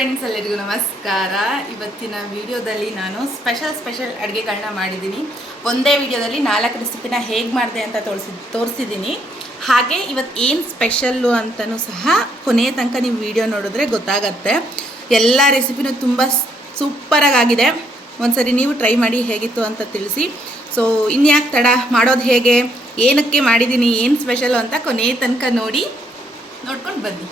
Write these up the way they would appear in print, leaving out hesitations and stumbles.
Friends ಎಲ್ಲರಿಗೂ ನಮಸ್ಕಾರ. ಇವತ್ತಿನ ವಿಡಿಯೋದಲ್ಲಿ ನಾನು ಸ್ಪೆಷಲ್ ಅಡುಗೆಗಳನ್ನ ಮಾಡಿದ್ದೀನಿ. ಒಂದೇ ವಿಡಿಯೋದಲ್ಲಿ 4 ರೆಸಿಪಿನ ಹೇಗೆ ಮಾಡಿದೆ ಅಂತ ತೋರಿಸಿದ್ದೀನಿ. ಹಾಗೆ ಇವತ್ತು ಏನು ಸ್ಪೆಷಲ್ಲು ಅಂತಲೂ ಸಹ ಕೊನೆಯ ತನಕ ನೀವು ವಿಡಿಯೋ ನೋಡಿದ್ರೆ ಗೊತ್ತಾಗತ್ತೆ. ಎಲ್ಲ ರೆಸಿಪಿನೂ ತುಂಬ ಸೂಪರಾಗಿದೆ. ಒಂದ್ಸರಿ ನೀವು ಟ್ರೈ ಮಾಡಿ ಹೇಗಿತ್ತು ಅಂತ ತಿಳಿಸಿ. ಸೊ ಇನ್ಯಾಕೆ ತಡ, ಮಾಡೋದು ಹೇಗೆ, ಏನಕ್ಕೆ ಮಾಡಿದ್ದೀನಿ, ಏನು ಸ್ಪೆಷಲ್ಲು ಅಂತ ಕೊನೆಯ ತನಕ ನೋಡ್ಕೊಂಡು ಬನ್ನಿ.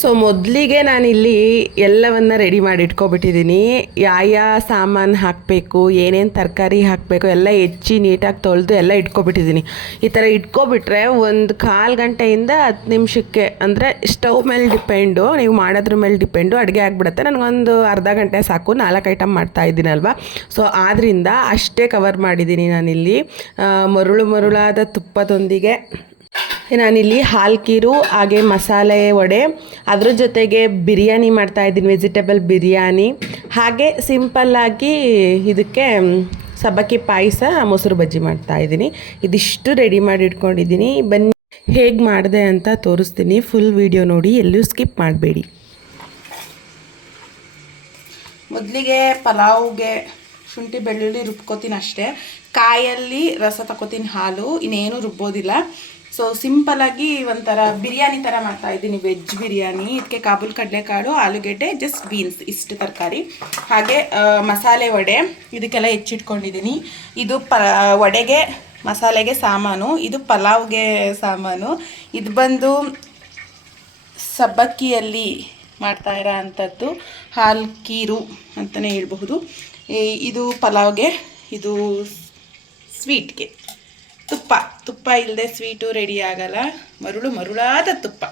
ಸೊ ಮೊದಲಿಗೆ ನಾನಿಲ್ಲಿ ಎಲ್ಲವನ್ನು ರೆಡಿ ಮಾಡಿ ಇಟ್ಕೊಬಿಟ್ಟಿದ್ದೀನಿ. ಯಾವ ಸಾಮಾನು ಹಾಕಬೇಕು, ಏನೇನು ತರಕಾರಿ ಹಾಕಬೇಕು ಎಲ್ಲ ಹೆಚ್ಚಿ ನೀಟಾಗಿ ತೊಳೆದು ಎಲ್ಲ ಇಟ್ಕೊಬಿಟ್ಟಿದ್ದೀನಿ. ಈ ಥರ ಇಟ್ಕೊಬಿಟ್ರೆ ಒಂದು 1/4 ಗಂಟೆಯಿಂದ 10 ನಿಮಿಷಕ್ಕೆ, ಅಂದರೆ ಸ್ಟವ್ ಮೇಲೆ ಡಿಪೆಂಡು, ನೀವು ಮಾಡೋದ್ರ ಮೇಲೆ ಡಿಪೆಂಡು, ಅಡುಗೆ ಆಗಿಬಿಡುತ್ತೆ. ನನಗೊಂದು ಅರ್ಧ ಗಂಟೆ ಸಾಕು, 4 ಐಟಮ್ ಮಾಡ್ತಾಯಿದ್ದೀನಲ್ವ. ಸೊ ಆದ್ದರಿಂದ ಅಷ್ಟೇ ಕವರ್ ಮಾಡಿದ್ದೀನಿ ನಾನಿಲ್ಲಿ. ಮರುಳಾದ ತುಪ್ಪದೊಂದಿಗೆ ನಾನಿಲ್ಲಿ ಹಾಲ್ಕೀರು ಹಾಗೆ ಮಸಾಲೆ ವಡೆ, ಅದ್ರ ಜೊತೆಗೆ ಬಿರಿಯಾನಿ ಮಾಡ್ತಾಯಿದ್ದೀನಿ, ವೆಜಿಟೇಬಲ್ ಬಿರಿಯಾನಿ. ಹಾಗೆ ಸಿಂಪಲ್ಲಾಗಿ ಇದಕ್ಕೆ ಸಬ್ಬಕ್ಕಿ ಪಾಯಸ, ಮೊಸರು ಬಜ್ಜಿ ಮಾಡ್ತಾಯಿದ್ದೀನಿ. ಇದಿಷ್ಟು ರೆಡಿ ಮಾಡಿ ಇಟ್ಕೊಂಡಿದ್ದೀನಿ. ಬನ್ನಿ ಹೇಗೆ ಮಾಡಿದೆ ಅಂತ ತೋರಿಸ್ತೀನಿ. ಫುಲ್ ವಿಡಿಯೋ ನೋಡಿ, ಎಲ್ಲೂ ಸ್ಕಿಪ್ ಮಾಡಬೇಡಿ. ಮೊದಲಿಗೆ ಪಲಾವ್ಗೆ ಶುಂಠಿ ಬೆಳ್ಳುಳ್ಳಿ ರುಬ್ಕೋತೀನಿ ಅಷ್ಟೇ. ಕಾಯಲ್ಲಿ ರಸ ತಗೋತೀನಿ, ಹಾಲು, ಇನ್ನೇನು ರುಬ್ಬೋದಿಲ್ಲ. ಸೊ ಸಿಂಪಲಾಗಿ ಒಂಥರ ಬಿರಿಯಾನಿ ಥರ ಮಾಡ್ತಾಯಿದ್ದೀನಿ, ವೆಜ್ ಬಿರಿಯಾನಿ. ಇದಕ್ಕೆ ಕಾಬೂಲ್ ಕಡಲೆಕಾಳು, ಆಲೂಗೆಡ್ಡೆ, ಜಸ್ಟ್ ಬೀನ್ಸ್, ಇಷ್ಟು ತರಕಾರಿ. ಹಾಗೆ ಮಸಾಲೆ ವಡೆ, ಇದಕ್ಕೆಲ್ಲ ಹೆಚ್ಚಿಟ್ಕೊಂಡಿದ್ದೀನಿ. ಇದು ವಡೆಗೆ ಮಸಾಲೆಗೆ ಸಾಮಾನು, ಇದು ಪಲಾವ್ಗೆ ಸಾಮಾನು. ಇದು ಬಂದು ಸಬ್ಬಕ್ಕಿಯಲ್ಲಿ ಮಾಡ್ತಾಯಿರೋ ಅಂಥದ್ದು ಹಾಲ್ಕೀರು ಅಂತಲೇ ಹೇಳ್ಬಹುದು. ಇದು ಪಲಾವ್ಗೆ, ಇದು ಸ್ವೀಟ್ಗೆ. ತುಪ್ಪ ಇಲ್ಲದೆ ಸ್ವೀಟು ರೆಡಿ ಆಗಲ್ಲ. ಮರುಳಾದ ತುಪ್ಪ.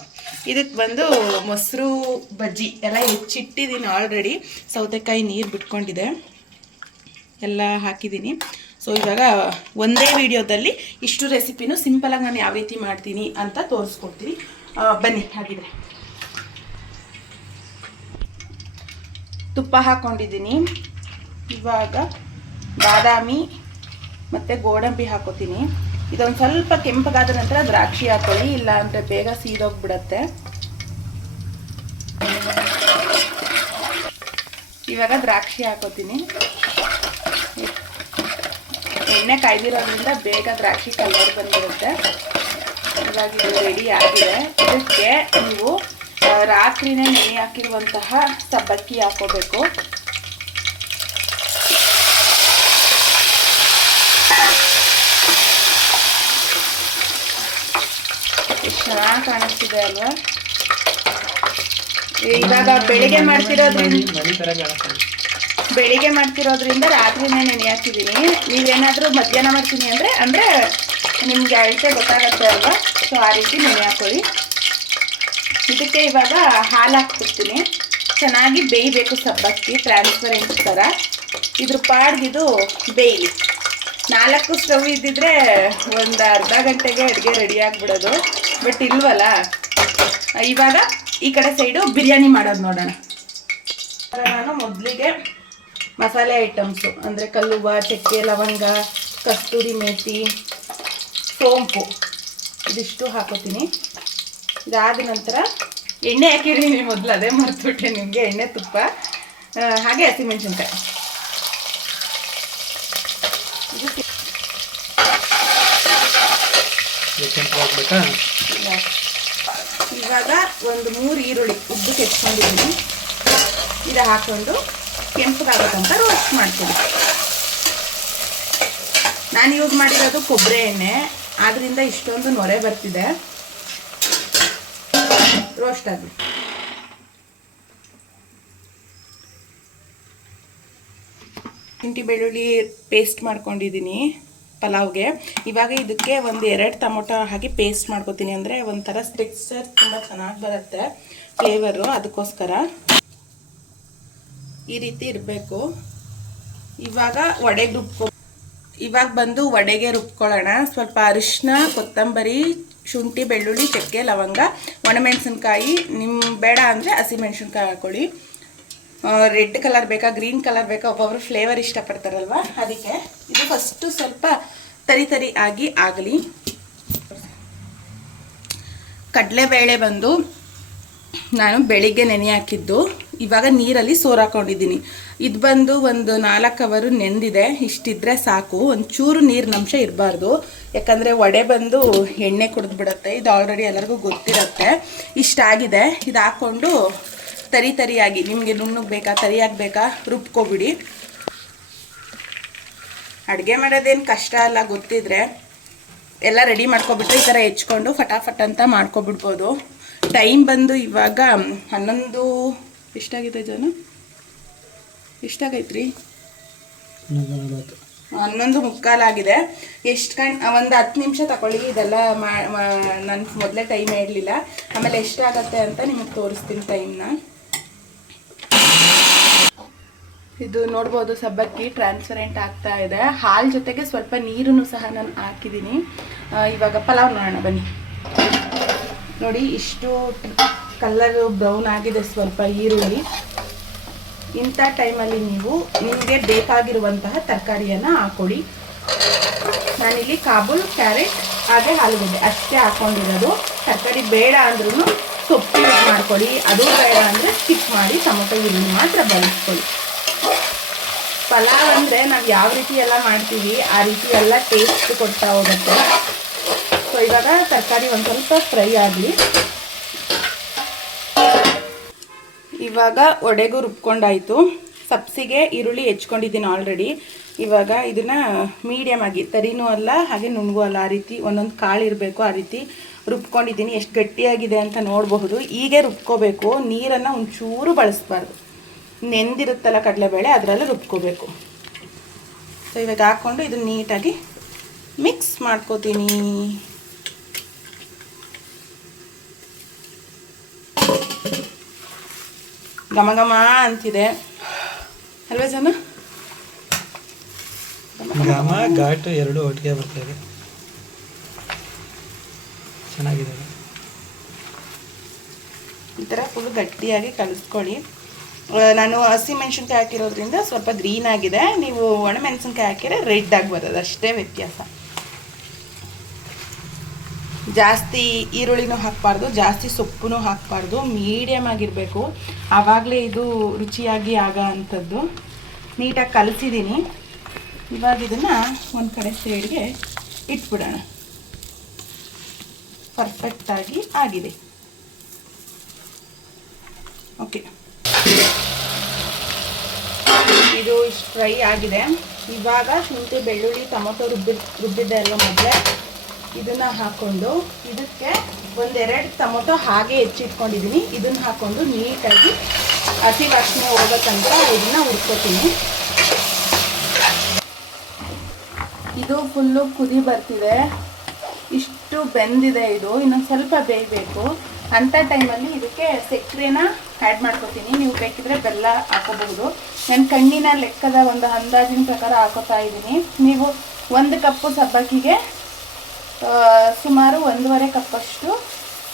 ಇದಕ್ಕೆ ಬಂದು ಮೊಸರು ಬಜ್ಜಿ ಎಲ್ಲ ಹೆಚ್ಚಿಟ್ಟಿದ್ದೀನಿ ಆಲ್ರೆಡಿ. ಸೌತೆಕಾಯಿ ನೀರು ಬಿಟ್ಕೊಂಡಿದೆ, ಎಲ್ಲ ಹಾಕಿದ್ದೀನಿ. ಸೊ ಇವಾಗ ಒಂದೇ ವಿಡಿಯೋದಲ್ಲಿ ಇಷ್ಟು ರೆಸಿಪಿನೂ ಸಿಂಪಲಾಗಿ ನಾನು ಯಾವ ರೀತಿ ಮಾಡ್ತೀನಿ ಅಂತ ತೋರಿಸ್ಕೊಡ್ತೀನಿ. ಬನ್ನಿ. ಹಾಗಿದ್ರೆ ತುಪ್ಪ ಹಾಕ್ಕೊಂಡಿದ್ದೀನಿ. ಇವಾಗ ಬಾದಾಮಿ ಮತ್ತು ಗೋಡಂಬಿ ಹಾಕೋತೀನಿ. ಇದೊಂದು ಸ್ವಲ್ಪ ಕೆಂಪಗಾದ ನಂತರ ದ್ರಾಕ್ಷಿ ಹಾಕೊಳ್ಳಿ, ಇಲ್ಲ ಅಂದರೆ ಬೇಗ ಸೀದೋಗ್ಬಿಡತ್ತೆ. ಇವಾಗ ದ್ರಾಕ್ಷಿ ಹಾಕೋತೀನಿ. ಎಣ್ಣೆ ಕಾಯ್ದಿರೋದ್ರಿಂದ ಬೇಗ ದ್ರಾಕ್ಷಿ ಕಲರ್ ಬಂದಿರುತ್ತೆ. ಇವಾಗ ಇದು ರೆಡಿ ಆಗಿದೆ. ಇದಕ್ಕೆ ನೀವು ರಾತ್ರಿನೇ ನೆನೆ ಹಾಕಿರುವಂತಹ ಸಬ್ಬಕ್ಕಿ ಹಾಕೋಬೇಕು. ಎಷ್ಟು ಚೆನ್ನಾಗಿ ಕಾಣಿಸ್ತಿದೆ ಅಲ್ವಾ? ಇವಾಗ ಬೆಳಿಗ್ಗೆ ಮಾಡ್ತಿರೋದ್ರಿಂದ ರಾತ್ರಿನೇ ನೆನೆ ಹಾಕಿದ್ದೀನಿ. ನೀವೇನಾದರೂ ಮಧ್ಯಾಹ್ನ ಮಾಡ್ತೀನಿ ಅಂದರೆ ನಿಮಗೆ ಅಳತೆ ಗೊತ್ತಾಗತ್ತೆ ಅಲ್ವಾ? ಸೊ ಆ ರೀತಿ ನೆನೆ ಹಾಕೊಳ್ಳಿ. ಇದಕ್ಕೆ ಇವಾಗ ಹಾಲು ಹಾಕ್ಬಿಡ್ತೀನಿ. ಚೆನ್ನಾಗಿ ಬೇಯಬೇಕು ಸಬ್ಬಕ್ಕಿ, ಟ್ರಾನ್ಸ್ಪರೆಂಟ್ ಥರ. ಇದ್ರ ಪಾಡ್ಗಿದು ಬೇಯಲಿ. 4 ಸ್ಟವ್ ಇದ್ದಿದ್ರೆ ಒಂದು ಅರ್ಧ ಗಂಟೆಗೆ ಅಡುಗೆ ರೆಡಿ ಆಗಿಬಿಡೋದು. ಬಟ್ ಇಲ್ವಲ್ಲ. ಇವಾಗ ಈ ಕಡೆ ಸೈಡು ಬಿರಿಯಾನಿ ಮಾಡೋದು ನೋಡೋಣ. ನಾನು ಮೊದಲಿಗೆ ಮಸಾಲೆ ಐಟಮ್ಸು ಅಂದರೆ ಕಲ್ಲುವ್ವ, ಚಕ್ಕೆ, ಲವಂಗ, ಕಸ್ತೂರಿ ಮೇಥಿ, ಸೋಂಪು ಇದಿಷ್ಟು ಹಾಕೋತೀನಿ. ಇದಾದ ನಂತರ ಎಣ್ಣೆ ಹಾಕಿದ್ದೀನಿ ಮೊದಲು, ಅದೇ ಮರ್ತುಬಿಟ್ಟೆ ನಿಮಗೆ. ಎಣ್ಣೆ, ತುಪ್ಪ, ಹಾಗೆ ಹಸಿಮೆಣಸಿನ್ಕಾಯಿ. ಇವಾಗ ಒಂದು 3 ಈರುಳ್ಳಿ ಉದ್ದಕ್ಕೆ ಹೆಚ್ಕೊಂಡಿದ್ದೀನಿ. ಇದು ಹಾಕ್ಕೊಂಡು ಕೆಂಪಗಾಗೋತಂತ ರೋಸ್ಟ್ ಮಾಡ್ತೀನಿ. ನಾನು ಯೂಸ್ ಮಾಡಿರೋದು ಕೊಬ್ಬರಿ ಎಣ್ಣೆ, ಆದ್ದರಿಂದ ಇಷ್ಟೊಂದು ನೊರೆ ಬರ್ತಿದೆ. ರೋಸ್ಟ್ ಆಗಲಿ. ಶುಂಠಿ ಬೆಳ್ಳುಳ್ಳಿ ಪೇಸ್ಟ್ ಮಾಡ್ಕೊಂಡಿದ್ದೀನಿ ಪಲಾವ್ಗೆ. ಇವಾಗ ಇದಕ್ಕೆ ಒಂದು 2 ಟೊಮೊಟೊ ಹಾಕಿ ಪೇಸ್ಟ್ ಮಾಡ್ಕೊತೀನಿ, ಅಂದರೆ ಒಂಥರ ಟೆಕ್ಸ್ಚರ್ ತುಂಬ ಚೆನ್ನಾಗಿ ಬರುತ್ತೆ, ಫ್ಲೇವರು. ಅದಕ್ಕೋಸ್ಕರ ಈ ರೀತಿ ಇರಬೇಕು. ಇವಾಗ ವಡೆಗೆ ರುಬ್ಕೊಳ್ಳೋಣ. ಸ್ವಲ್ಪ ಅರಿಶಿನ, ಕೊತ್ತಂಬರಿ, ಶುಂಠಿ, ಬೆಳ್ಳುಳ್ಳಿ, ಚಕ್ಕೆ, ಲವಂಗ, ಒಣಮೆಣಸಿನ್ಕಾಯಿ. ನಿಮ್ಮ ಬೇಡ ಅಂದರೆ ಹಸಿಮೆಣಸಿನ್ಕಾಯಿ ಹಾಕೊಳ್ಳಿ. ರೆಡ್ ಕಲರ್ ಬೇಕಾ, ಗ್ರೀನ್ ಕಲರ್ ಬೇಕಾ, ಒಬ್ಬೊಬ್ರು ಫ್ಲೇವರ್ ಇಷ್ಟಪಡ್ತಾರಲ್ವ, ಅದಕ್ಕೆ. ಇದು ಫಸ್ಟು ಸ್ವಲ್ಪ ತರಿ ಆಗಿ ಆಗಲಿ. ಕಡಲೆಬೇಳೆ ಬಂದು ನಾನು ಬೆಳಿಗ್ಗೆ ನೆನೆ ಹಾಕಿದ್ದು, ಇವಾಗ ನೀರಲ್ಲಿ ಸೋರಾಕೊಂಡಿದ್ದೀನಿ. ಇದು ಬಂದು ಒಂದು 4 ಅವರು ನೆಂದಿದೆ. ಇಷ್ಟಿದ್ರೆ ಸಾಕು, ಒಂಚೂರು ನೀರಿನಂಶ ಇರಬಾರ್ದು, ಯಾಕಂದರೆ ವಡೆ ಬಂದು ಎಣ್ಣೆ ಕುಡಿದ್ಬಿಡುತ್ತೆ. ಇದು ಆಲ್ರೆಡಿ ಎಲ್ಲರಿಗೂ ಗೊತ್ತಿರುತ್ತೆ. ಇಷ್ಟಾಗಿದೆ. ಇದು ಹಾಕ್ಕೊಂಡು ತರಿಯಾಗಿ, ನಿಮಗೆ ನುಣ್ಣಗೆ ಬೇಕಾ ತರಿಯಾಗಿ ಬೇಕಾ ರುಬ್ಕೊಬಿಡಿ. ಅಡುಗೆ ಮಾಡೋದೇನು ಕಷ್ಟ ಅಲ್ಲ, ಗೊತ್ತಿದ್ರೆ ಎಲ್ಲ ರೆಡಿ ಮಾಡ್ಕೊಬಿಟ್ರೆ ಈ ಥರ ಹೆಚ್ಕೊಂಡು ಫಟಾಫಟ್ ಅಂತ ಮಾಡ್ಕೊಬಿಡ್ಬೋದು. ಟೈಮ್ ಬಂದು ಇವಾಗ 11 ಎಷ್ಟಾಗಿದೆ ಜನ, ಎಷ್ಟಾಗೈತ್ರಿ? 11:45 ಆಗಿದೆ. ಒಂದು 10 ನಿಮಿಷ ತಗೊಳ್ಳಿ. ಇದೆಲ್ಲ ನಾನು ಮೊದಲೇ ಟೈಮ್ ಹೇಳಲಿಲ್ಲ. ಆಮೇಲೆ ಎಷ್ಟಾಗತ್ತೆ ಅಂತ ನಿಮಗೆ ತೋರಿಸ್ತೀನಿ ಟೈಮ್ನ. ಇದು ನೋಡ್ಬೋದು, ಸಬ್ಬಕ್ಕಿ ಟ್ರಾನ್ಸ್ಪರೆಂಟ್ ಆಗ್ತಾ ಇದೆ. ಹಾಲು ಜೊತೆಗೆ ಸ್ವಲ್ಪ ನೀರನ್ನು ಸಹ ನಾನು ಹಾಕಿದ್ದೀನಿ. ಇವಾಗ ಪಲಾವ್ ನೋಡೋಣ ಬನ್ನಿ. ನೋಡಿ, ಇಷ್ಟು ಕಲರು ಬ್ರೌನ್ ಆಗಿದೆ ಸ್ವಲ್ಪ ಈರುಳ್ಳಿ. ಇಂಥ ಟೈಮಲ್ಲಿ ನೀವು ನಿಮಗೆ ಬೇಕಾಗಿರುವಂತಹ ತರಕಾರಿಯನ್ನು ಹಾಕೊಳ್ಳಿ. ನಾನಿಲ್ಲಿ ಕಾಬೂಲ್, ಕ್ಯಾರೆಟ್ ಹಾಗೆ ಆಲೂಗಡ್ಡೆ ಅಷ್ಟೇ ಹಾಕ್ಕೊಂಡಿರೋದು. ತರಕಾರಿ ಬೇಡ ಅಂದ್ರೂ ಸೊಪ್ಪು ಯೂಸ್ ಮಾಡ್ಕೊಳ್ಳಿ, ಅದು ಬೇಡ ಅಂದರೆ ಸ್ಕಿಪ್ ಮಾಡಿ ಟೊಮೊಟೊ ಈರುಳ್ಳಿ ಮಾತ್ರ ಬಳಸ್ಕೊಳ್ಳಿ. ಪಲಾವ್ ಅಂದರೆ ನಾವು ಯಾವ ರೀತಿ ಎಲ್ಲ ಮಾಡ್ತೀವಿ ಆ ರೀತಿ ಎಲ್ಲ ಟೇಸ್ಟ್ ಕೊಡ್ತಾ ಹೋಗುತ್ತೆ. ಸೊ ಇವಾಗ ತರಕಾರಿ ಒಂದು ಸ್ವಲ್ಪ ಫ್ರೈ ಆಗಲಿ. ಇವಾಗ ಒಡೆಗೂ ರುಬ್ಕೊಂಡಾಯಿತು. ಸಬ್ಸಿಗೆ ಈರುಳ್ಳಿ ಹೆಚ್ಕೊಂಡಿದ್ದೀನಿ ಆಲ್ರೆಡಿ. ಇವಾಗ ಇದನ್ನು ಮೀಡಿಯಮ್ ಆಗಿ, ತರಿನೂ ಅಲ್ಲ ಹಾಗೆ ನುಣ್ಣಗೂ ಅಲ್ಲ, ಆ ರೀತಿ ಒಂದೊಂದು ಕಾಳು ಇರಬೇಕು, ಆ ರೀತಿ ರುಬ್ಕೊಂಡಿದ್ದೀನಿ. ಎಷ್ಟು ಗಟ್ಟಿಯಾಗಿದೆ ಅಂತ ನೋಡಬಹುದು. ಹೀಗೆ ರುಬ್ಕೋಬೇಕು, ನೀರನ್ನು ಒಂಚೂರು ಬಳಸಬಾರ್ದು. ನೆಂದಿರುತ್ತಲ್ಲ ಕಡಲೆಬೇಳೆ, ಅದರಲ್ಲೇ ರುಬ್ಕೋಬೇಕು. ಸೊ ಇವಾಗ ಹಾಕ್ಕೊಂಡು ಇದನ್ನು ನೀಟಾಗಿ ಮಿಕ್ಸ್ ಮಾಡ್ಕೋತೀನಿ. ಘಮ ಘಮ ಅಂತಿದೆ ಅಲ್ವಾ ಜನ? ಘಮ ಘಾಟು ಎರಡು ಒಟ್ಟಿಗೆ ಬರ್ತಾಯಿದೆ, ಚೆನ್ನಾಗಿದೆ. ಈ ಥರ ಫುಲ್ ಗಟ್ಟಿಯಾಗಿ ಕಲಿಸ್ಕೊಳ್ಳಿ. ನಾನು ಹಸಿಮೆಣ್ಸಿನ್ಕಾಯಿ ಹಾಕಿರೋದ್ರಿಂದ ಸ್ವಲ್ಪ ಗ್ರೀನ್ ಆಗಿದೆ. ನೀವು ಒಣಮೆಣಸಿನ್ಕಾಯಿ ಹಾಕಿದ್ರೆ ರೆಡ್ ಆಗಿ ಬರೋದು, ಅಷ್ಟೇ ವ್ಯತ್ಯಾಸ. ಜಾಸ್ತಿ ಈರುಳ್ಳಿನೂ ಹಾಕಬಾರ್ದು, ಜಾಸ್ತಿ ಸೊಪ್ಪು ಹಾಕಬಾರ್ದು, ಮೀಡಿಯಮ್ ಆಗಿರಬೇಕು. ಆವಾಗಲೇ ಇದು ರುಚಿಯಾಗಿ ಆಗೋ ಅಂಥದ್ದು. ನೀಟಾಗಿ ಕಲಿಸಿದ್ದೀನಿ. ಇವಾಗ ಇದನ್ನು ಒಂದು ಕಡೆ ಸೈಡ್ಗೆ ಇಟ್ಬಿಡೋಣ. ಪರ್ಫೆಕ್ಟಾಗಿ ಆಗಿದೆ. ಓಕೆ, ಇದು ಇಷ್ಟು ಫ್ರೈ ಆಗಿದೆ. ಇವಾಗ ಶುಂಠಿ, ಬೆಳ್ಳುಳ್ಳಿ, ಟೊಮೊಟೊ ರುಬ್ಬಿದ್ದೆ ಅಲ್ವ ಮೊದಲೇ, ಇದನ್ನು ಹಾಕ್ಕೊಂಡು ಇದಕ್ಕೆ 1-2 ಟೊಮೊಟೊ ಹಾಗೆ ಹೆಚ್ಚಿಟ್ಕೊಂಡಿದ್ದೀನಿ. ಇದನ್ನು ಹಾಕ್ಕೊಂಡು ನೀಟಾಗಿ ಹಸಿ ವಾಸನೆ ಹೋಗೋ ತನಕ ಇದನ್ನು ಹುರ್ಕೋತೀನಿ. ಇದು ಫುಲ್ಲು ಕುದಿ ಬರ್ತಿದೆ, ಇಷ್ಟು ಬೆಂದಿದೆ. ಇದು ಇನ್ನೊಂದು ಸ್ವಲ್ಪ ಬೇಯಬೇಕು. ಅಂಥ ಟೈಮಲ್ಲಿ ಇದಕ್ಕೆ ಸಕ್ಕರೆನ ಆ್ಯಡ್ ಮಾಡ್ಕೊತೀನಿ. ನೀವು ಬೇಕಿದ್ರೆ ಬೆಲ್ಲ ಹಾಕೋಬಹುದು. ನನ್ನ ಕಣ್ಣಿನ ಲೆಕ್ಕದ ಒಂದು ಅಂದಾಜಿನ ಪ್ರಕಾರ ಹಾಕೋತಾ ಇದ್ದೀನಿ. ನೀವು 1 ಕಪ್ಪು ಸಬ್ಬಕ್ಕಿಗೆ ಸುಮಾರು 1.5 ಕಪ್ಪಷ್ಟು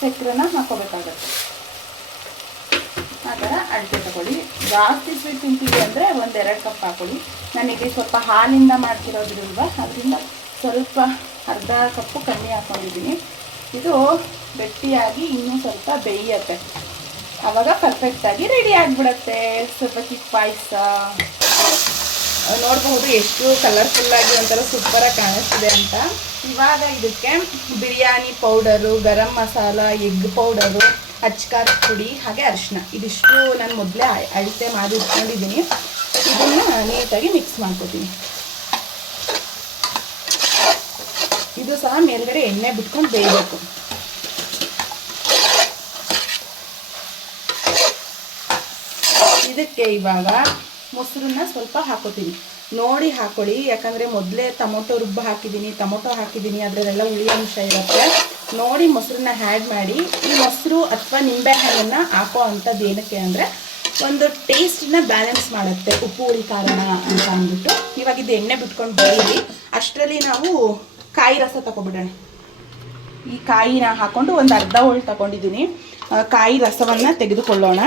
ಸಕ್ಕರೆನ ಹಾಕೋಬೇಕಾಗತ್ತೆ. ಆ ಥರ ಅಳತೆ ತಗೊಳ್ಳಿ. ಜಾಸ್ತಿ ಸ್ವೀಟ್ ತಿಂತೀವಿ ಅಂದರೆ 1-2 ಕಪ್ ಹಾಕೊಳ್ಳಿ. ನಾನಿಲ್ಲಿ ಸ್ವಲ್ಪ ಹಾಲಿಂದ ಮಾಡ್ತಿರೋದ್ರಲ್ವ, ಅದರಿಂದ ಸ್ವಲ್ಪ ಅರ್ಧ ಕಪ್ಪು ಕಮ್ಮಿ ಹಾಕ್ಕೊಂಡಿದ್ದೀನಿ. ಇದು ಗಟ್ಟಿಯಾಗಿ ಇನ್ನೂ ಸ್ವಲ್ಪ ಬೇಯುತ್ತೆ, ಆವಾಗ ಪರ್ಫೆಕ್ಟಾಗಿ ರೆಡಿ ಆಗಿಬಿಡತ್ತೆ ಸಬ್ಬಕ್ಕಿ ಪಾಯಸ. ನೋಡಬಹುದು ಎಷ್ಟು ಕಲರ್ಫುಲ್ಲಾಗಿ ಒಂಥರ ಸೂಪರಾಗಿ ಕಾಣಿಸ್ತಿದೆ ಅಂತ. ಇವಾಗ ಇದಕ್ಕೆ biryani powder, garam masala, egg powder, ಅಚ್ಕಾರದ ಪುಡಿ ಹಾಗೆ ಅರಿಶಿನ, ಇದಿಷ್ಟು ನಾನು ಮೊದಲೇ ಅಳತೆ ಮಾಡಿ ಇಟ್ಕೊಂಡಿದ್ದೀನಿ. ಇದನ್ನು ನೀಟಾಗಿ ಮಿಕ್ಸ್ ಮಾಡ್ಕೊತೀನಿ. ಇದು ಸಹ ಮೇಲ್ಗಡೆ ಎಣ್ಣೆ ಬಿಟ್ಕೊಂಡು ಬೇಯಬೇಕು. ಇದಕ್ಕೆ ಇವಾಗ ಮೊಸರನ್ನ ಸ್ವಲ್ಪ ಹಾಕೋತೀನಿ. ನೋಡಿ ಹಾಕೊಳ್ಳಿ, ಯಾಕಂದರೆ ಮೊದಲೇ ಟೊಮೊಟೊ ಹಾಕಿದ್ದೀನಿ, ಅದರಲ್ಲೆಲ್ಲ ಹುಳಿ ಅಂಶ ಇರುತ್ತೆ. ನೋಡಿ ಮೊಸರನ್ನ ಆ್ಯಡ್ ಮಾಡಿ. ಈ ಮೊಸರು ಅಥವಾ ನಿಂಬೆಹಣ್ಣನ್ನು ಹಾಕೋ ಅಂಥದ್ದು ಏನಕ್ಕೆ ಅಂದರೆ ಒಂದು ಟೇಸ್ಟನ್ನ ಬ್ಯಾಲೆನ್ಸ್ ಮಾಡುತ್ತೆ, ಉಪ್ಪು ಹುಳಿ ಕಾರಣ ಅಂತ ಅಂದ್ಬಿಟ್ಟು. ಇವಾಗ ಇದು ಎಣ್ಣೆ ಬಿಟ್ಕೊಂಡು ಬೇಯಿರಿ. ಅಷ್ಟರಲ್ಲಿ ನಾವು ಕಾಯಿ ರಸ ತಗೊಬಿಡೋಣ. ಈ ಕಾಯಿನ ಹಾಕ್ಕೊಂಡು ಒಂದು ಅರ್ಧ ಹೋಳು ತಗೊಂಡಿದ್ದೀನಿ. ಕಾಯಿ ರಸವನ್ನು ತೆಗೆದುಕೊಳ್ಳೋಣ.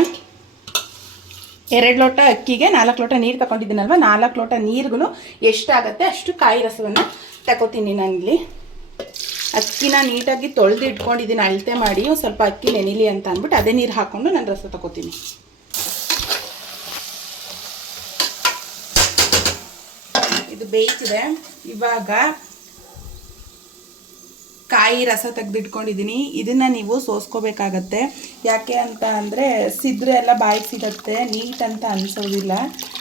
2 ಲೋಟ ಅಕ್ಕಿಗೆ 4 ಲೋಟ ನೀರು ತಗೊಂಡಿದ್ದೀನಲ್ವ, 4 ಲೋಟ ನೀರಿಗೂ ಎಷ್ಟಾಗುತ್ತೆ ಅಷ್ಟು ಕಾಯಿ ರಸವನ್ನು ತಗೋತೀನಿ ನಾನಿಲ್ಲಿ. ಅಕ್ಕಿನ ನೀಟಾಗಿ ತೊಳೆದು ಇಟ್ಕೊಂಡಿದ್ದೀನಿ ಅಳತೆ ಮಾಡಿ ಸ್ವಲ್ಪ ಅಕ್ಕಿ ನೆನಿಲಿ ಅಂತ ಅಂದ್ಬಿಟ್ಟು ಅದೇ ನೀರು ಹಾಕ್ಕೊಂಡು ನಾನು ರಸ ತಗೋತೀನಿ. ಇದು ಬೇಯ್ತಿದೆ. ಇವಾಗ ಕಾಯಿ ರಸ ತೆಗೆದಿಟ್ಕೊಂಡಿದ್ದೀನಿ. ಇದನ್ನು ನೀವು ಸೋಸ್ಕೋಬೇಕಾಗತ್ತೆ. ಯಾಕೆ ಅಂತ ಅಂದರೆ ಸಿದ್ರೆ ಎಲ್ಲ ಬಾಯಿಗೆ ಸಿಗತ್ತೆ, ನೀಟ್ ಅಂತ ಅನಿಸೋದಿಲ್ಲ.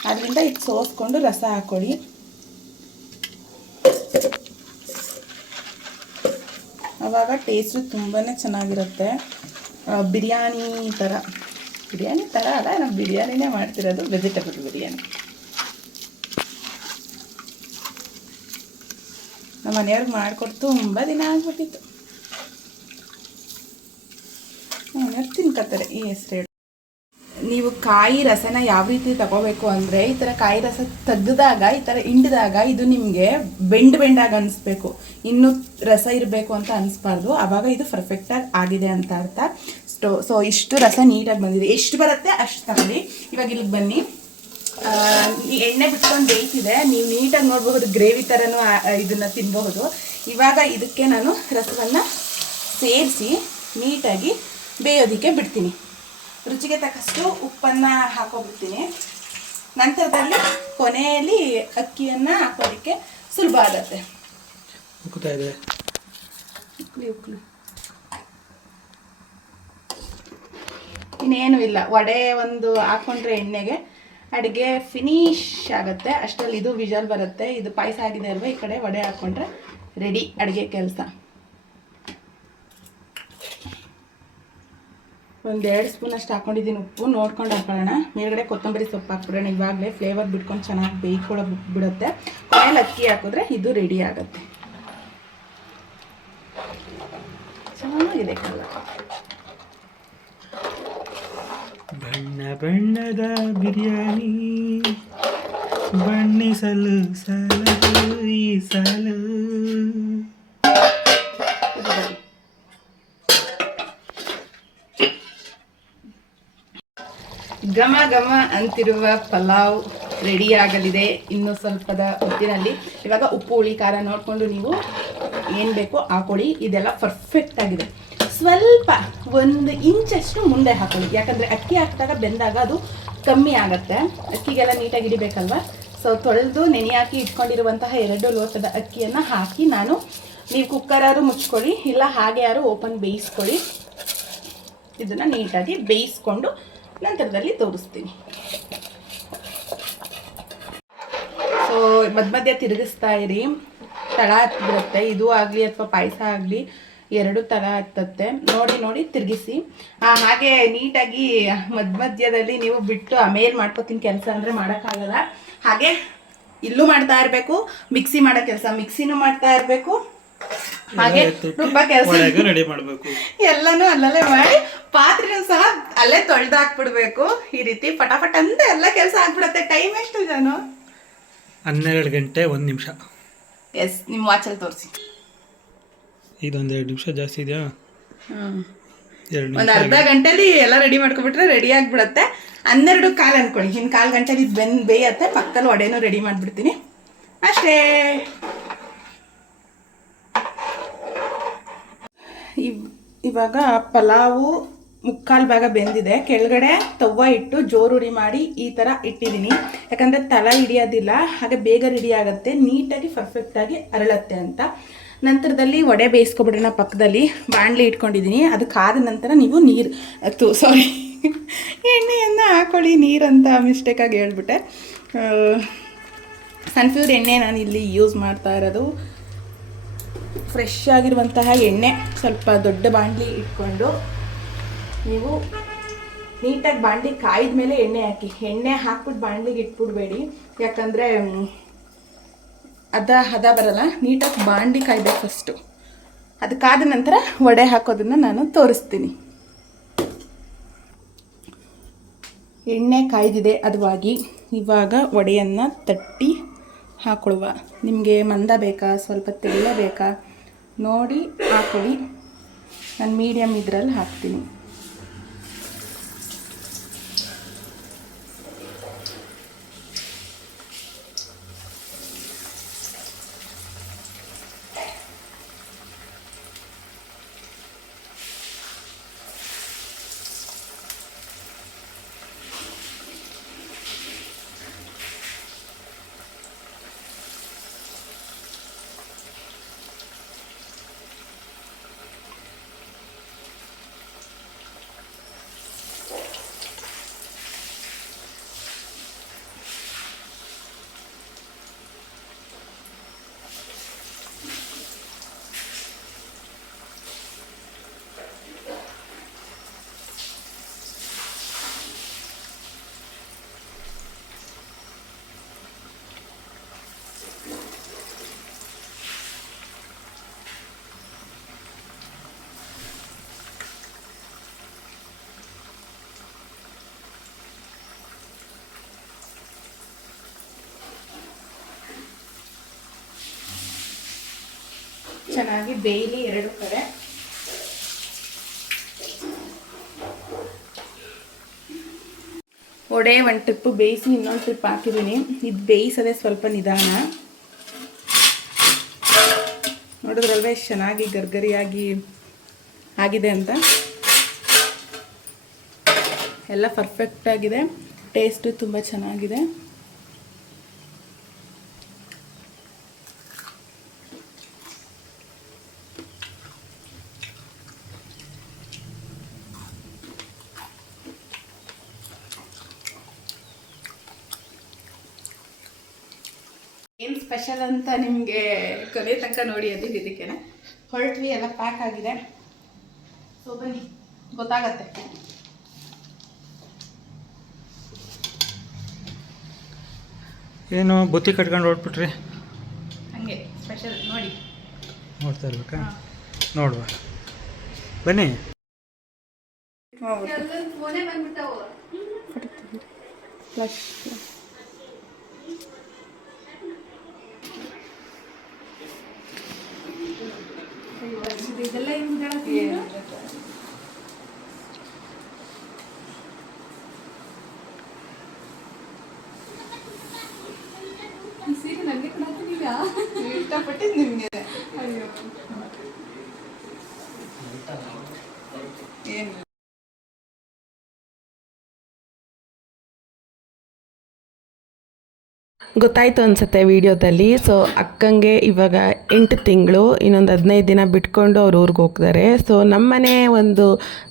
ಆದ್ದರಿಂದ ಇದು ಸೋಸ್ಕೊಂಡು ರಸ ಹಾಕ್ಕೊಳ್ಳಿ. ಆವಾಗ ಟೇಸ್ಟು ತುಂಬಾ ಚೆನ್ನಾಗಿರುತ್ತೆ. ಬಿರಿಯಾನಿ ಥರ ಅಲ್ಲ, ನಾವು ಬಿರಿಯಾನಿನೇ ಮಾಡ್ತಿರೋದು, ವೆಜಿಟೇಬಲ್ ಬಿರಿಯಾನಿ. ನಮ್ಮ ಮನೆಯವ್ರಿಗೆ ಮಾಡಿಕೊಟ್ಟು ತುಂಬ ದಿನ ಆಗ್ಬಿಟ್ಟಿತ್ತು. ಮನೆಯವ್ರು ತಿನ್ಕೋತಾರೆ ಈ ಹೆಸರು. ನೀವು ಕಾಯಿ ರಸನ ಯಾವ ರೀತಿ ತಗೋಬೇಕು ಅಂದರೆ, ಈ ಥರ ಕಾಯಿ ರಸ ತೆಗೆದಾಗ ಈ ಥರ ಹಿಂಡಿದಾಗ ಇದು ನಿಮಗೆ ಬೆಂಡಾಗಿ ಅನಿಸ್ಬೇಕು, ಇನ್ನೂ ರಸ ಇರಬೇಕು ಅಂತ ಅನಿಸ್ಬಾರ್ದು. ಆವಾಗ ಇದು ಪರ್ಫೆಕ್ಟಾಗಿ ಆಗಿದೆ ಅಂತ ಅರ್ಥ. ಸೊ ಇಷ್ಟು ರಸ ನೀಟಾಗಿ ಬಂದಿದೆ. ಎಷ್ಟು ಬರುತ್ತೆ ಅಷ್ಟು ತಗೊಳ್ಳಿ. ಇವಾಗ ಇಲ್ಲಿಗೆ ಬನ್ನಿ. ಎಣ್ಣೆ ಬಿಟ್ಕೊಂಡು ಬೇಯ್ತಿದೆ. ನೀವು ನೀಟಾಗಿ ನೋಡಬಹುದು, ಗ್ರೇವಿ ಥರನೂ ಇದನ್ನು ತಿನ್ನಬಹುದು. ಇವಾಗ ಇದಕ್ಕೆ ನಾನು ರಸವನ್ನು ಸೇರಿಸಿ ನೀಟಾಗಿ ಬೇಯೋದಕ್ಕೆ ಬಿಡ್ತೀನಿ. ರುಚಿಗೆ ತಕ್ಕಷ್ಟು ಉಪ್ಪನ್ನು ಹಾಕೋಬಿಡ್ತೀನಿ. ನಂತರದಲ್ಲಿ ಕೊನೆಯಲ್ಲಿ ಅಕ್ಕಿಯನ್ನು ಹಾಕೋದಕ್ಕೆ ಸುಲಭ ಆಗುತ್ತೆ. ಇನ್ನೇನು ಇಲ್ಲ, ವಡೆ ಒಂದು ಹಾಕೊಂಡ್ರೆ ಎಣ್ಣೆಗೆ ಅಡುಗೆ ಫಿನಿಶ್ ಆಗುತ್ತೆ. ಅಷ್ಟರಲ್ಲಿ ಇದು ವಿಜಲ್ ಬರುತ್ತೆ. ಇದು ಪಾಯಸ ಆಗಿದೆ ಅಲ್ವಾ, ಈ ಕಡೆ ವಡೆ ಹಾಕ್ಕೊಂಡ್ರೆ ರೆಡಿ ಅಡುಗೆ ಕೆಲಸ. 1-2 ಸ್ಪೂನ್ ಅಷ್ಟು ಹಾಕ್ಕೊಂಡಿದ್ದೀನಿ ಉಪ್ಪು. ನೋಡ್ಕೊಂಡು ಹಾಕೊಳ್ಳೋಣ. ಮೇಲ್ಗಡೆ ಕೊತ್ತಂಬರಿ ಸೊಪ್ಪು ಹಾಕ್ಬಿಡೋಣ. ಇವಾಗಲೇ ಫ್ಲೇವರ್ ಬಿಟ್ಕೊಂಡು ಚೆನ್ನಾಗಿ ಬಿಡುತ್ತೆ. ಕೊನೆಯಲ್ಲಿ ಅಕ್ಕಿ ಹಾಕಿದ್ರೆ ಇದು ರೆಡಿ ಆಗುತ್ತೆ. ಚೆನ್ನಾಗಿದೆ ಕಲರ್. ಬಣ್ಣ ಬಣ್ಣದ ಬಿರಿಯಾನಿ ಬಣ್ಣಿಸಲು ಸಾಲದು ಈ ಸಾಲು. ಘಮ ಘಮ ಅಂತಿರುವ ಪಲಾವ್ ರೆಡಿ ಆಗಲಿದೆ ಇನ್ನು ಸ್ವಲ್ಪದ ಹೊತ್ತಿನಲ್ಲಿ. ಇವಾಗ ಉಪ್ಪು ಹುಳಿ ಖಾರ ನೋಡಿಕೊಂಡು ನೀವು ಏನು ಬೇಕೋ ಹಾಕೊಳ್ಳಿ. ಇದೆಲ್ಲ ಪರ್ಫೆಕ್ಟ್ ಆಗಿದೆ. ಸ್ವಲ್ಪ 1 ಇಂಚಷ್ಟು ಮುಂದೆ ಹಾಕೊಳ್ಳಿ. ಯಾಕಂದರೆ ಅಕ್ಕಿ ಹಾಕಿದಾಗ ಬೆಂದಾಗ ಅದು ಕಮ್ಮಿ ಆಗುತ್ತೆ. ಅಕ್ಕಿಗೆಲ್ಲ ನೀಟಾಗಿ ಹಿಡಿಬೇಕಲ್ವ. ಸೊ ತೊಳೆದು ನೆನೆ ಹಾಕಿ ಇಟ್ಕೊಂಡಿರುವಂತಹ 2 ಲೋಟದ ಅಕ್ಕಿಯನ್ನು ಹಾಕಿ ನೀವು ಕುಕ್ಕರಾರು ಮುಚ್ಕೊಳ್ಳಿ, ಇಲ್ಲ ಹಾಗೆ ಯಾರು ಓಪನ್ ಬೇಯಿಸ್ಕೊಳ್ಳಿ. ಇದನ್ನು ನೀಟಾಗಿ ಬೇಯಿಸ್ಕೊಂಡು ನಂತರದಲ್ಲಿ ತೋರಿಸ್ತೀನಿ. ಸೊ ಮಧ್ಯ ತಿರುಗಿಸ್ತಾ ಇರಿ, ತಳ ಹತ್ತಿಬಿಡುತ್ತೆ. ಇದು ಆಗಲಿ ಅಥವಾ ಪಾಯಸ ಆಗಲಿ 2 ತಳ ಹತ್ತತ್ತೆ. ನೋಡಿ ತಿರುಗಿಸಿ. ಹಾಗೆ ನೀಟಾಗಿ ಮಧ್ಯದಲ್ಲಿ ನೀವು ಬಿಟ್ಟು ಆಮೇಲೆ ಮಾಡ್ಕೋತೀನಿ ಕೆಲಸ ಅಂದರೆ ಮಾಡೋಕ್ಕಾಗಲ್ಲ. ಹಾಗೆ ಇಲ್ಲೂ ಮಾಡ್ತಾ ಇರಬೇಕು, ಮಿಕ್ಸಿ ಮಾಡೋ ಕೆಲಸ ಮಿಕ್ಸಿನೂ ಮಾಡ್ತಾ ಇರಬೇಕು, ಹಾಗೆ ರುಬ್ಬ ಕೆಲಸ ರೆಡಿ ಮಾಡಬೇಕು. ಎಲ್ಲನೂ ಅಲ್ಲಲ್ಲೇ ಮಾಡಿ ಪಾತ್ರೆನೂ ಸಹ ಅಲ್ಲೇ ತೊಳೆದು ಹಾಕ್ಬಿಡ್ಬೇಕು. ಈ ರೀತಿ ಪಟಾಪಟ್ ಅಂತ ಎಲ್ಲ ಕೆಲಸ ಆಗ್ಬಿಡತ್ತೆ. ಟೈಮ್ ಎಷ್ಟು ಜಾನು? 12 ಗಂಟೆ 1 ನಿಮಿಷ. ಎಸ್, ನಿಮ್ಮ ವಾಚಲ್ಲಿ ತೋರಿಸಿ. ಇದೊಂದು 2 ನಿಮಿಷ ಜಾಸ್ತಿ ಇದೆಯಾ? ಒಂದು ಅರ್ಧ ಗಂಟೆಲಿ ಎಲ್ಲ ರೆಡಿ ಮಾಡ್ಕೊಬಿಟ್ರೆ ರೆಡಿ ಆಗಿಬಿಡತ್ತೆ. 12 ಕಾಲು ಅನ್ಕೊಳ್ಳಿ. ಇನ್ನು 1/4 ಗಂಟೆಲಿ ಇದು ಬೇಯತ್ತೆ. ಪಕ್ಕದಲ್ಲಿ ವಡೆನೂ ರೆಡಿ ಮಾಡಿಬಿಡ್ತೀನಿ ಅಷ್ಟೇ. ಇವಾಗ ಪಲಾವು 3/4 ಭಾಗ ಬೆಂದಿದೆ. ಕೆಳಗಡೆ ತವ್ವ ಇಟ್ಟು ಜೋರುಡಿ ಮಾಡಿ ಈ ಥರ ಇಟ್ಟಿದ್ದೀನಿ. ಯಾಕಂದರೆ ತಳ ಹಿಡಿಯೋದಿಲ್ಲ, ಹಾಗೆ ಬೇಗ ರೆಡಿ ಆಗುತ್ತೆ, ನೀಟಾಗಿ ಪರ್ಫೆಕ್ಟಾಗಿ ಅರಳತ್ತೆ ಅಂತ. ನಂತರದಲ್ಲಿ ವಡೆ ಬೇಯಿಸ್ಕೊಬಿಡೋಣ. ಪಕ್ಕದಲ್ಲಿ ಬಾಣಲಿ ಇಟ್ಕೊಂಡಿದ್ದೀನಿ. ಅದು ಕಾದ ನಂತರ ನೀವು ಎಣ್ಣೆಯನ್ನು ಹಾಕೊಳ್ಳಿ. ನೀರಂತ ಮಿಸ್ಟೇಕಾಗಿ ಹೇಳ್ಬಿಟ್ಟೆ. ಸನ್ಫ್ಲವರ್ ಎಣ್ಣೆ ನಾನು ಇಲ್ಲಿ ಯೂಸ್ ಮಾಡ್ತಾ ಇರೋದು. ಫ್ರೆಶ್ ಆಗಿರುವಂತಹ ಎಣ್ಣೆ. ಸ್ವಲ್ಪ ದೊಡ್ಡ ಬಾಣಲಿ ಇಟ್ಕೊಂಡು ನೀವು ನೀಟಾಗಿ ಬಾಣಲಿ ಕಾಯ್ದ ಮೇಲೆ ಎಣ್ಣೆ ಹಾಕಿ. ಎಣ್ಣೆ ಹಾಕ್ಬಿಟ್ಟು ಬಾಣಲಿಗೆ ಇಟ್ಬಿಡ್ಬೇಡಿ, ಯಾಕಂದರೆ ಹದ ಬರಲ್ಲ. ನೀಟಾಗಿ ಬಾಣಲಿ ಕಾಯ್ಬೇಕು ಫಸ್ಟು. ಅದಕ್ಕಾದ ನಂತರ ವಡೆ ಹಾಕೋದನ್ನು ನಾನು ತೋರಿಸ್ತೀನಿ. ಎಣ್ಣೆ ಕಾಯ್ದಿದೆ ಹದವಾಗಿ. ಇವಾಗ ವಡೆಯನ್ನು ತಟ್ಟಿ ಹಾಕೊಳ್ಳುವ. ನಿಮಗೆ ಮಂದ ಬೇಕಾ, ಸ್ವಲ್ಪ ತೆಳ್ಳ ಬೇಕಾ ನೋಡಿ ಹಾಕೊಳ್ಳಿ. ನಾನು ಮೀಡಿಯಮ್ ಇದರಲ್ಲಿ ಹಾಕ್ತೀನಿ. ಚೆನ್ನಾಗಿ ಬೇಯಲಿ ಎರಡು ಕಡೆ. ವಡೆ ಒಂದು ಟ್ರಿಪ್ಪು ಬೇಯಿಸಿ ಇನ್ನೊಂದು ಟ್ರಿಪ್ ಹಾಕಿದ್ದೀನಿ. ಇದು ಬೇಯಿಸೋದೇ ಸ್ವಲ್ಪ ನಿಧಾನ. ನೋಡಿದ್ರಲ್ವ ಎಷ್ಟು ಚೆನ್ನಾಗಿ ಗರ್ಗರಿಯಾಗಿ ಆಗಿದೆ ಅಂತ. ಎಲ್ಲ ಪರ್ಫೆಕ್ಟಾಗಿದೆ, ಟೇಸ್ಟು ತುಂಬ ಚೆನ್ನಾಗಿದೆ. ಏನು ಸ್ಪೆಷಲ್ ಅಂತ ನಿಮಗೆ ಕೊನೆ ತನಕ ನೋಡಿ ಅಂದಿದ್ದು ಇದಕ್ಕೇನೆ. ಹೊರಟ್ವಿ, ಎಲ್ಲ ಪ್ಯಾಕ್ ಆಗಿದೆ. ಸೊ ಬನ್ನಿ, ಗೊತ್ತಾಗತ್ತೆ. ಏನು ಬುತ್ತಿ ಕಟ್ಕೊಂಡು ಹೊರಟ್ಬಿಟ್ರಿ? ಹಂಗೆ ಸ್ಪೆಷಲ್ ನೋಡಿ. ನೋಡ್ತಾ ಇರ್ಬೇಕಾ? ನೋಡುವ ಬನ್ನಿ. ಫ್ಲಶ್ ಇದೆಲ್ಲ ಸೀರೆ ನನಗೆ ಕೊಡ್ತೀರಾ? ಇಷ್ಟಪಟ್ಟಿದ್ದು ನಿಮಗೆ. ಅಯ್ಯೋ ಏನು ಗೊತ್ತಾಯಿತು ಅನಿಸುತ್ತೆ ವಿಡಿಯೋದಲ್ಲಿ. ಸೊ ಅಕ್ಕಂಗೆ ಇವಾಗ 8 ತಿಂಗಳು, ಇನ್ನೊಂದು 15 ದಿನ ಬಿಟ್ಕೊಂಡು ಅವ್ರು ಊರಿಗೆ ಹೋಗ್ತಾರೆ. ಸೊ ನಮ್ಮನೆ ಒಂದು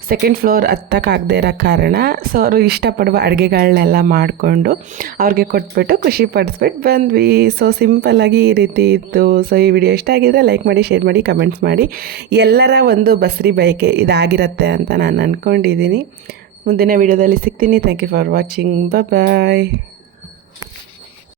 2nd ಫ್ಲೋರ್ ಹತ್ತಕ್ಕಾಗದೇ ಇರೋ ಕಾರಣ ಸೊ ಅವರು ಇಷ್ಟಪಡುವ ಅಡುಗೆಗಳನ್ನೆಲ್ಲ ಮಾಡಿಕೊಂಡು ಅವ್ರಿಗೆ ಕೊಟ್ಬಿಟ್ಟು ಖುಷಿ ಪಡಿಸ್ಬಿಟ್ಟು ಬಂದ್ವಿ. ಸೊ ಸಿಂಪಲ್ಲಾಗಿ ಈ ರೀತಿ ಇತ್ತು. ಸೊ ಈ ವಿಡಿಯೋ ಇಷ್ಟ ಆಗಿದ್ರೆ ಲೈಕ್ ಮಾಡಿ, ಶೇರ್ ಮಾಡಿ, ಕಮೆಂಟ್ಸ್ ಮಾಡಿ. ಎಲ್ಲರ ಒಂದು ಬಸ್ರಿ ಬಯಕೆ ಇದಾಗಿರುತ್ತೆ ಅಂತ ನಾನು ಅಂದ್ಕೊಂಡಿದ್ದೀನಿ. ಮುಂದಿನ ವಿಡಿಯೋದಲ್ಲಿ ಸಿಗ್ತೀನಿ. Thank you for watching. Bye.